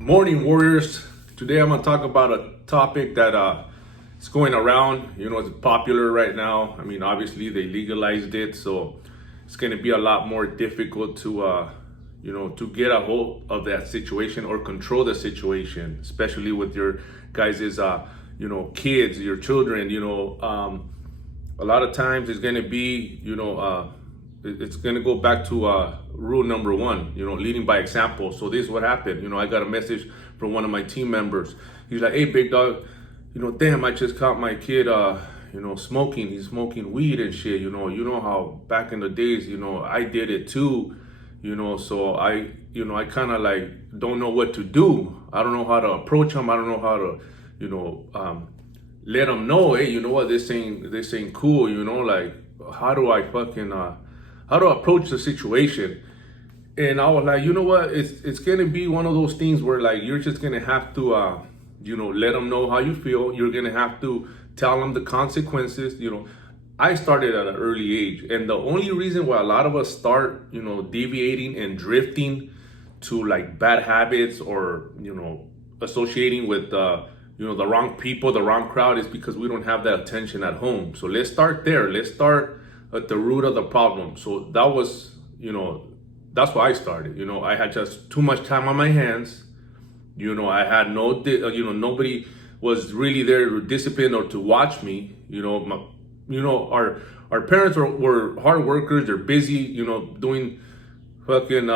Morning warriors. Today I'm gonna talk about a topic that is going around. It's popular right now. I mean, obviously they legalized it, so it's gonna be a lot more difficult to get a hold of that situation or control the situation, especially with your guys' kids, your children. A lot of times it's gonna be it's gonna go back to rule number one, leading by example. So this is what happened. I got a message from one of my team members. He's like, "Hey, big dog, damn, I just caught my kid, smoking. He's smoking weed and shit. You know how back in the days, I did it too. So I kind of like don't know what to do. I don't know how to approach him. I don't know how to, let him know, hey, you know what, this ain't cool. Like, how do I how to approach the situation?" And I was like, you know what, it's gonna be one of those things where like you're just gonna have to let them know how you feel. You're gonna have to tell them the consequences. I started at an early age, and the only reason why a lot of us start deviating and drifting to like bad habits or associating with the wrong people, the wrong crowd, is because we don't have that attention at home. So let's start there. Let's start at the root of the problem. So that was that's why I started. I had just too much time on my hands. I had nobody was really there to discipline or to watch me. Our parents were hard workers. They're busy, doing fucking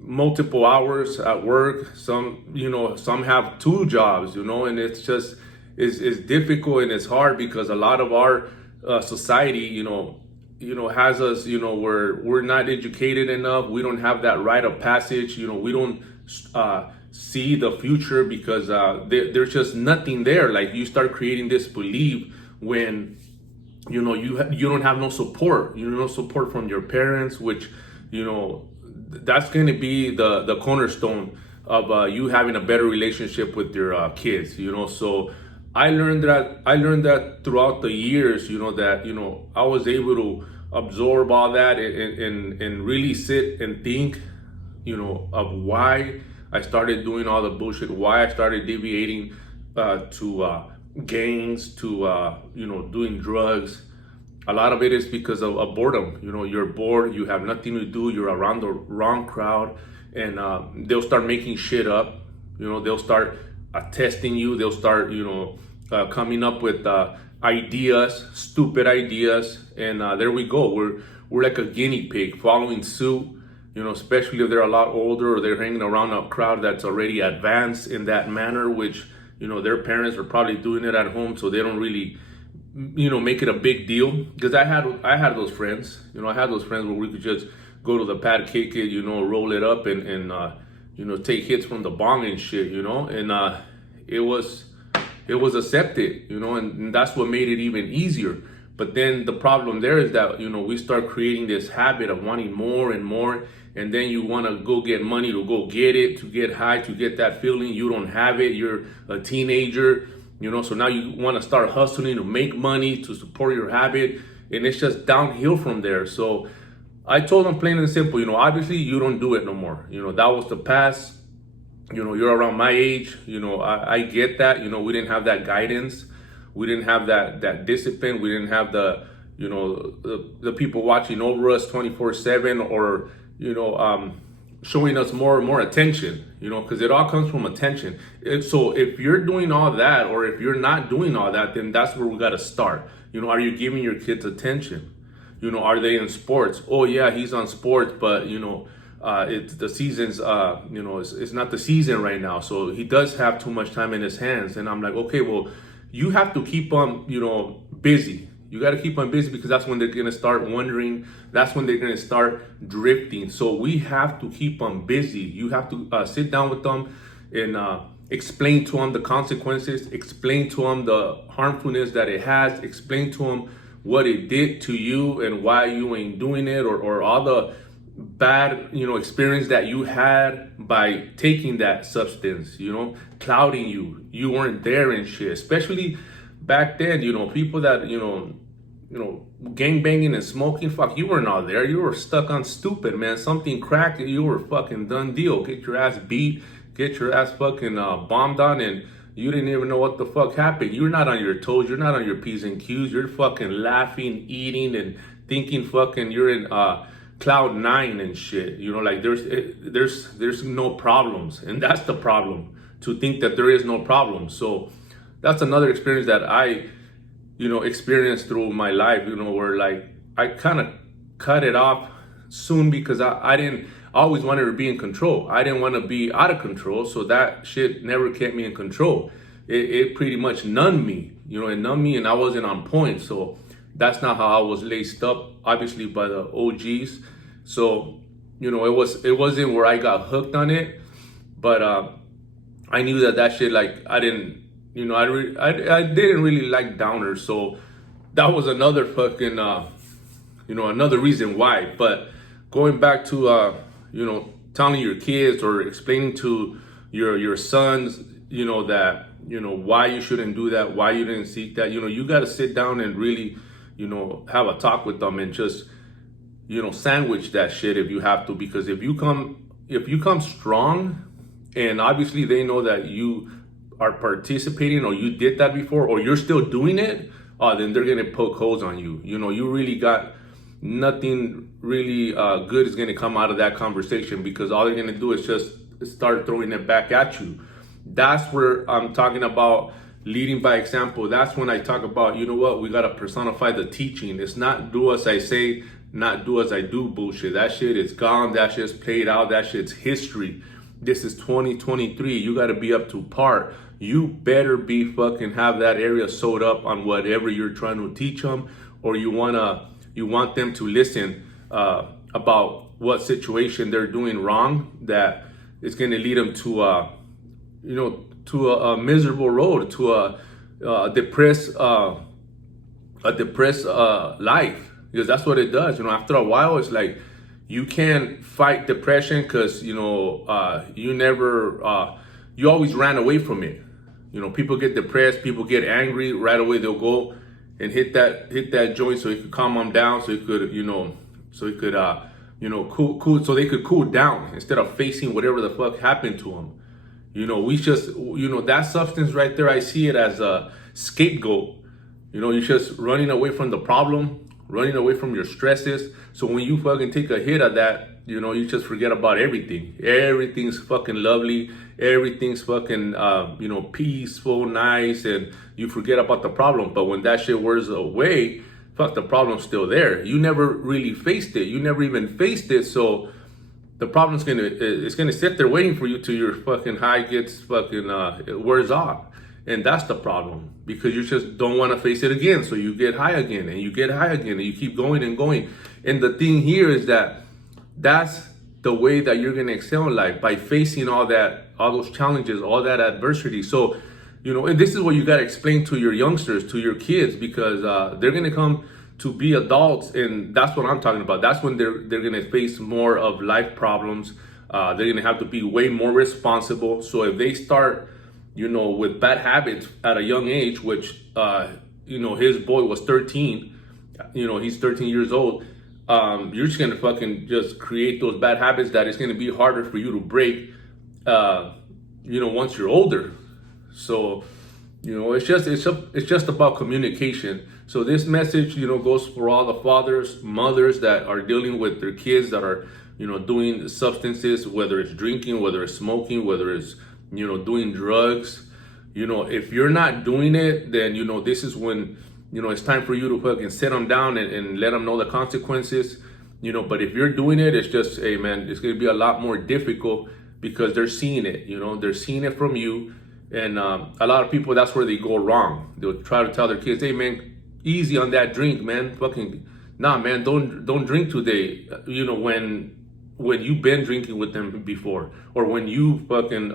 multiple hours at work. Some have two jobs, and it's just it's difficult and it's hard because a lot of our society, has us, where we're not educated enough. We don't have that rite of passage. We don't see the future because there's just nothing there. Like, you start creating this belief when you don't have no support. No support from your parents, which that's going to be the cornerstone of you having a better relationship with your kids. So I learned that throughout the years, that I was able to absorb all that and really sit and think, of why I started doing all the bullshit, why I started deviating to gangs, to doing drugs. A lot of it is because of boredom. You're bored, you have nothing to do, you're around the wrong crowd, and they'll start making shit up. They'll start testing you. They'll start coming up with ideas, stupid ideas, and there we go. We're like a guinea pig following suit. Especially if they're a lot older or they're hanging around a crowd that's already advanced in that manner, which their parents are probably doing it at home, so they don't really make it a big deal. Because I had those friends. I had those friends where we could just go to the pad, kick it, roll it up, and take hits from the bong and shit, and it was accepted, and that's what made it even easier. But then the problem there is that we start creating this habit of wanting more and more, and then you want to go get money to go get it, to get high, to get that feeling. You don't have it. You're a teenager, so now you want to start hustling to make money to support your habit, and it's just downhill from there. So I told them plain and simple, obviously you don't do it no more. That was the past. You're around my age. I get that. We didn't have that guidance. We didn't have that discipline. We didn't have the people watching over us 24/7, or showing us more and more attention. Because it all comes from attention. So if you're doing all that, or if you're not doing all that, then that's where we got to start. Are you giving your kids attention? Are they in sports? Oh yeah, he's on sports, but it's the season's it's not the season right now, so he does have too much time in his hands. And I'm like, okay, well, you have to keep them busy. You got to keep them busy, because that's when they're going to start wondering. That's when they're going to start drifting. So we have to keep them busy. You have to sit down with them and explain to them the consequences, explain to them the harmfulness that it has, explain to them what it did to you and why you ain't doing it, or all the bad experience that you had by taking that substance, clouding you weren't there and shit. Especially back then, people that gang banging and smoking, fuck, you were not there. You were stuck on stupid, man. Something cracked, you were fucking done deal. Get your ass beat, get your ass fucking bombed on, and you didn't even know what the fuck happened. You're not on your toes. You're not on your P's and Q's. You're fucking laughing, eating, and thinking fucking you're in cloud nine and shit. You know, like there's no problems, and that's the problem. To think that there is no problem. So that's another experience that I, experienced through my life. Where like I kind of cut it off soon because I didn't. I always wanted to be in control. I didn't want to be out of control, so that shit never kept me in control. It pretty much numbed me, it numbed me, and I wasn't on point. So that's not how I was laced up, obviously, by the OGs. So, it wasn't where I got hooked on it, but I knew that shit, like, I didn't, I didn't really like downers. So that was another fucking, another reason why. But going back to, telling your kids or explaining to your sons, that, why you shouldn't do that, why you didn't seek that, you got to sit down and really, have a talk with them and just, sandwich that shit if you have to. Because if you come strong, and obviously they know that you are participating or you did that before or you're still doing it, then they're gonna poke holes on you. You really got nothing really good is gonna come out of that conversation, because all they're gonna do is just start throwing it back at you. That's where I'm talking about leading by example. That's when I talk about, we gotta personify the teaching. It's not do as I say, not do as I do bullshit. That shit is gone. That shit's played out. That shit's history. This is 2023. You got to be up to par. You better be fucking have that area sewed up on whatever you're trying to teach them, or you want them to listen about what situation they're doing wrong that is going to lead them to a miserable road, to a depressed life, because that's what it does. After a while, it's like, you can't fight depression because, you always ran away from it. People get depressed, people get angry, right away they'll go and hit that joint so it could calm them down, so it could, cool, so they could cool down instead of facing whatever the fuck happened to them. We just, that substance right there, I see it as a scapegoat. You're just running away from the problem, running away from your stresses. So when you fucking take a hit of that, you just forget about everything. Everything's fucking lovely. Everything's fucking, peaceful, nice, and you forget about the problem. But when that shit wears away, fuck, the problem's still there. You never really faced it. You never even faced it. So the problem's gonna sit there waiting for you till your fucking high gets fucking, it wears off. And that's the problem, because you just don't want to face it again. So you get high again, and you get high again, and you keep going and going. And the thing here is that that's the way that you're going to excel in life, by facing all those challenges, all that adversity. So, and this is what you got to explain to your youngsters, to your kids, because they're going to come to be adults. And that's what I'm talking about. That's when they're going to face more of life problems. They're going to have to be way more responsible. So if they start, with bad habits at a young age, which, his boy was 13, he's 13 years old. You're just going to fucking just create those bad habits that it's going to be harder for you to break, once you're older. So, it's just about communication. So this message, goes for all the fathers, mothers that are dealing with their kids that are, doing substances, whether it's drinking, whether it's smoking, whether it's, doing drugs. If you're not doing it, then, this is when, it's time for you to fucking sit them down and let them know the consequences. But if you're doing it, it's just, hey man, it's going to be a lot more difficult, because they're seeing it, they're seeing it from you. And a lot of people, that's where they go wrong. They'll try to tell their kids, hey man, easy on that drink, man. Fucking, nah, man, don't drink today. When you've been drinking with them before, or when you fucking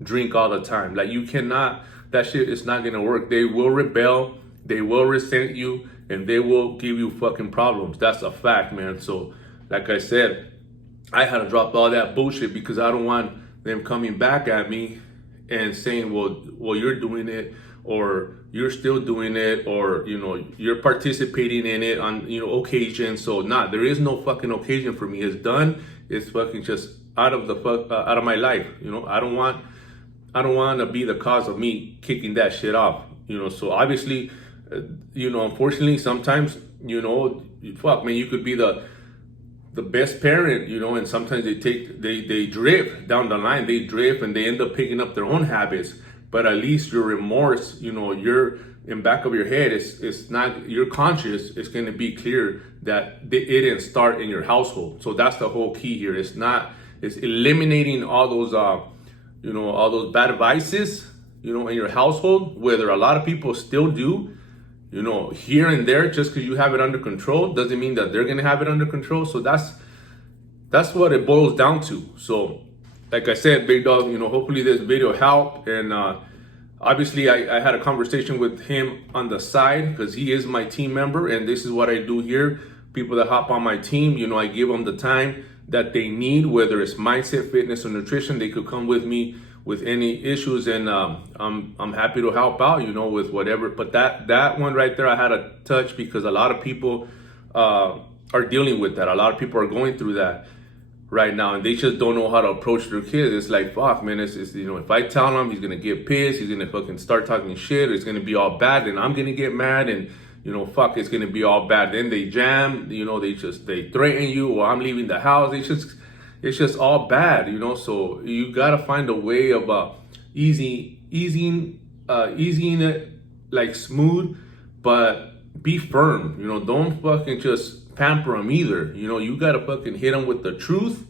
drink all the time. Like, you cannot, that shit is not gonna work. They will rebel, they will resent you, and they will give you fucking problems. That's a fact, man. So, like I said, I had to drop all that bullshit, because I don't want them coming back at me and saying, well, you're doing it, or you're still doing it, or, you're participating in it on, occasion. So, there is no fucking occasion for me. It's done. It's fucking just, out of the out of my life. You know, I don't want to be the cause of me kicking that shit off. You know, so obviously, you know, unfortunately, sometimes, you know, fuck man, you could be the best parent, you know, and sometimes they drift down the line, they drift and they end up picking up their own habits. But at least your remorse, you know, you're in back of your head, it's not, your conscious is going to be clear that it didn't start in your household. So that's the whole key here. It's eliminating all those you know, all those bad vices, you know, in your household, whether a lot of people still do, you know, here and there. Just because you have it under control doesn't mean that they're gonna have it under control. So that's what it boils down to. So like I said, big dog, you know, hopefully this video helped. And obviously I had a conversation with him on the side because he is my team member, and this is what I do here. People that hop on my team, you know, I give them the time that they need, whether it's mindset, fitness, or nutrition. They could come with me with any issues, and I'm happy to help out, you know, with whatever. But that one right there, I had to touch because a lot of people are dealing with that. A lot of people are going through that right now, and they just don't know how to approach their kids. It's like, fuck, man, it's you know, if I tell him, he's gonna get pissed, he's gonna fucking start talking shit, it's gonna be all bad, and I'm gonna get mad, and you know, fuck, it's gonna be all bad. Then they jam, you know, they threaten you, or I'm leaving the house. It's just all bad, you know. So you gotta find a way of easing it, like smooth, but be firm. You know, don't fucking just pamper them either. You know, you gotta fucking hit them with the truth,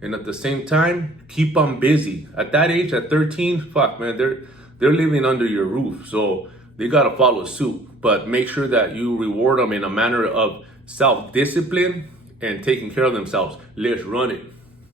and at the same time keep them busy. At that age, at 13, fuck man, they're living under your roof, so they gotta follow suit. But make sure that you reward them in a manner of self-discipline and taking care of themselves. Let's run it.